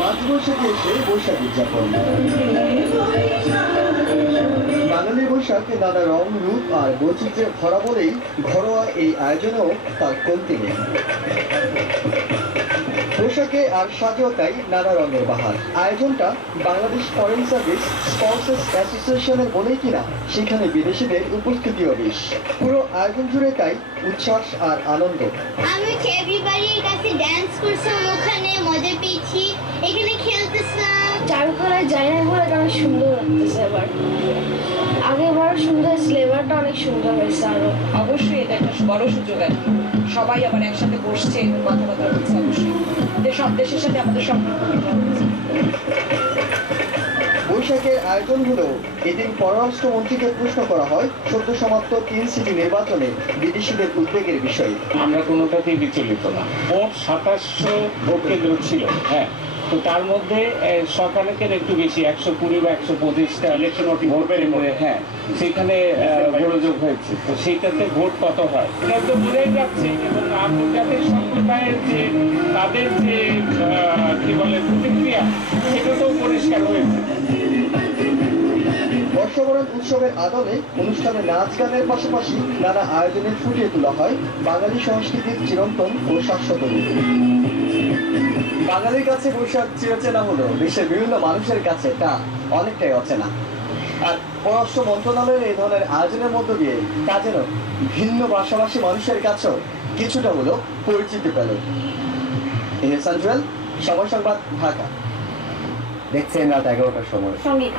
মাঝ বৈশাখে এসে বৈশাখ উদযাপন। বাঙালি বৈশাখ নানা রং রূপ আর বৈচিত্র্যের ভরা বলেই ঘরোয়া এই আয়োজনেও তার কমতি নেই। পোশাকে আর সাজেও তাই নানা রঙের বাহার। আয়োজনটা বাংলাদেশ ফরেন সার্ভিস স্পন্সর্স অ্যাসোসিয়েশনের বলেই কিনা সেখানে বিদেশিদের উপস্থিতিও বেশ। পুরো আয়োজন জুড়ে তাই উচ্ছ্বাস আর আনন্দ। আমি ফেব্রুয়ারির কাছে ড্যান্স করছিলাম, ওখানে মজা পেয়েছি, এখানে খেলতেছিলাম। চারুকলায় যাই না বলে অনেক সুন্দর লাগতেছে। এবার আগেবার সুন্দর ছিল, এবারটা অনেক সুন্দর হয়েছে। আরো অবশ্যই এটা একটা বড় সুযোগ আর কি। সবাই আবার একসাথে বসছে এবং কথাবার্তা বলছে। অবশ্যই সব দেশের সাথে আমাদের সম্পর্ক। বৈশাখের আয়োজন হলেও এদিন পররাষ্ট্রমন্ত্রীকে প্রশ্ন করা হয় সদ্য সমাপ্ত 3 সিটি নির্বাচনে বিদেশিদের উদ্বেগের বিষয়ে। আমরা কোনোটাতেই বিচলিত না। মোট 2700 ভোট কেন্দ্র ছিল, হ্যাঁ, তো তার মধ্যে সরকারের একটু বেশি 120 বা 125টা ইলেকশন ভোটের মধ্যে, হ্যাঁ, সেখানে গোলযোগ হয়েছে। তো সেইটাতে ভোট কত হয় এটা তো বোঝাই যাচ্ছে। এবং আন্তর্জাতিক সম্প্রদায়ের যে তাদের যে কি বলে প্রতিক্রিয়া, সেটাতেও পরিষ্কার হয়েছে। বর্ষবরণ উৎসবের আদলে অনুষ্ঠানে নাচ গানের পাশাপাশি নানা আয়োজনে ফুটিয়ে তোলা হয় বাঙালি সংস্কৃতির চিরন্তন ও শাশ্বত রূপ। বাঙালির কাছে বৈশাখ চিরচেনা হলেও দেশের বিভিন্ন মানুষের কাছে তা অনেকটাই অচেনা। আর পররাষ্ট্র মন্ত্রণালয়ের এই ধরনের আয়োজনের মধ্য দিয়ে তা যেন ভিন্ন ভাষাভাষী মানুষের কাছেও কিছুটা হলেও পরিচিতি পেল। এহসান জুয়েল, সময় সংবাদ, ঢাকা। দেখছেন রাত 11টার সময়। সঙ্গীত